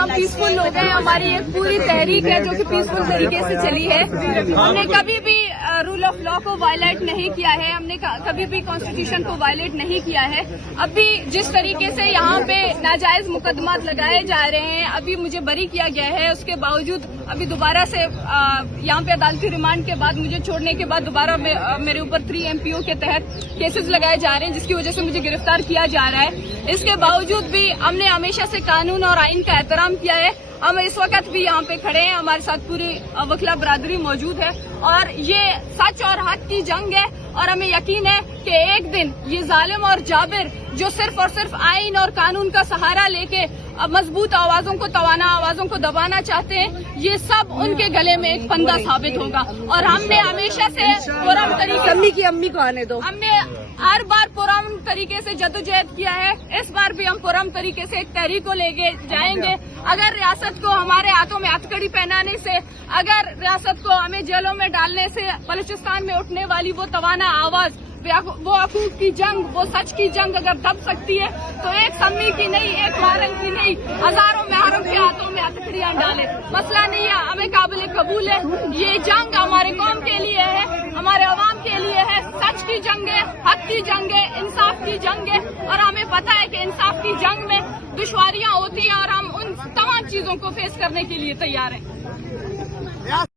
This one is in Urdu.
ہم پیسفل لوگ ہیں. ہماری ایک پوری تحریک ہے جو کہ پیسفل طریقے سے چلی ہے. ہم نے کبھی بھی رول آف لا کو وائلیٹ نہیں کیا ہے. ہم نے کبھی بھی کانسٹیٹیوشن کو وائلیٹ نہیں کیا ہے. ابھی جس طریقے سے یہاں پہ ناجائز مقدمات لگائے جا رہے ہیں, ابھی مجھے بری کیا گیا ہے, اس کے باوجود ابھی دوبارہ سے یہاں پہ عدالتی ریمانڈ کے بعد مجھے چھوڑنے کے بعد دوبارہ میرے اوپر 3 MPO کے تحت کیسز لگائے جا رہے ہیں, جس کی وجہ سے مجھے گرفتار کیا جا رہا ہے. اس کے باوجود بھی ہم نے ہمیشہ سے قانون اور آئین کا احترام کیا ہے. ہم اس وقت بھی یہاں پہ کھڑے ہیں, ہمارے ساتھ پوری وکلا برادری موجود ہے, اور یہ سچ اور حق کی جنگ ہے. اور ہمیں یقین ہے کہ ایک دن یہ ظالم اور جابر جو صرف اور صرف آئین اور قانون کا سہارا لے کے مضبوط آوازوں کو توانا آوازوں کو دبانا چاہتے ہیں, یہ سب ان کے گلے میں ایک پھندا ثابت ہوگا. اور ہم نے ہمیشہ سے پرامن طریقے امی کی امی کو آنے دو. ہم نے ہر بار پرامن طریقے سے جدوجہد کیا ہے. اس بار بھی ہم پرامن طریقے سے ایک تحریک کو لے کے جائیں گے. اگر ریاست کو ہمارے ہاتھوں میں ہتھکڑی پہنانے سے, اگر ریاست کو ہمیں جیلوں میں ڈالنے سے بلوچستان میں اٹھنے والی وہ توانا آواز, وہ حقوق کی جنگ, وہ سچ کی جنگ اگر دب سکتی ہے تو ایک سمی کی نہیں, ایک وارنگ کی نہیں, ہزاروں محرم کے ہاتھوں میں ہتھکڑیاں ڈالے. مسئلہ نہیں ہے, ہمیں قابل قبول ہے. یہ جنگ ہمارے قوم کے لیے ہے, ہمارے عوام کے لیے ہے. سچ کی جنگ ہے, حق کی جنگ ہے, انصاف کی جنگ ہے. اور ہمیں پتا ہے کہ انصاف کی جنگ میں دشواریاں ہوتی ہیں, اور ہم ان تمام چیزوں کو فیس کرنے کے لیے تیار ہیں.